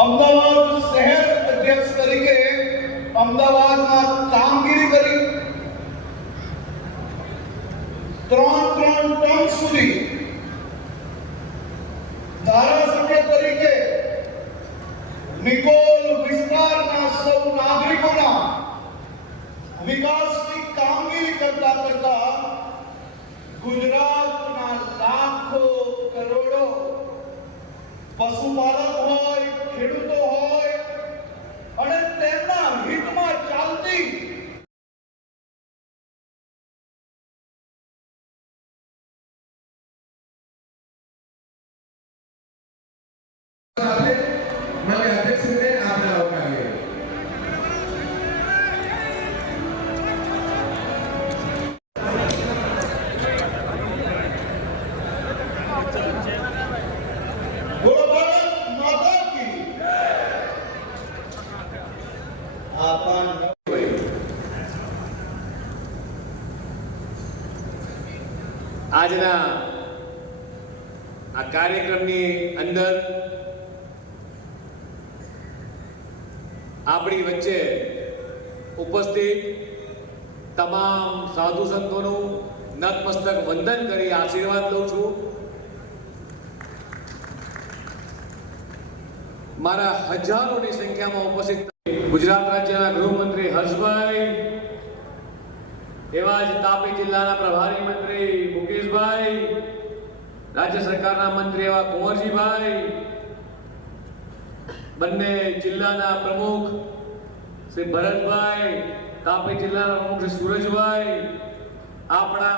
અમદાવાદ શહેર અધ્યક્ષ તરીકે અમદાવાદમાં કામગીરી કરી 3 ટર્મ સુધી ધારાસભ્ય તરીકે નિકોલ વિસ્તારના સૌ નાગરિકોના વિકાસની કામગીરી કરતા કરતા ગુજરાતના લાખો કરોડો પશુપાલક હોય, ખેડૂતો હોય અને તેમના હિતમાં ચાલતી આજના આ કાર્યક્રમની અંદર આપણી વચ્ચે ઉપસ્થિત તમામ સાધુ સંતોનું નતમસ્તક વંદન કરી આશીર્વાદ લઉં છું. મારા હજારોની સંખ્યામાં ઉપસ્થિત ગુજરાત રાજ્યના ગૃહમંત્રી હર્ષભાઈ, એવા જ તાપી જિલ્લાના પ્રભારી મંત્રી મુકેશભાઈ, રાજ્ય સરકારના મંત્રી એવા કુંવરજીભાઈ, બંને જિલ્લાના પ્રમુખ શ્રી ભરતભાઈ, તાપી જિલ્લાના પ્રમુખ શ્રી સુરજભાઈ, આપણા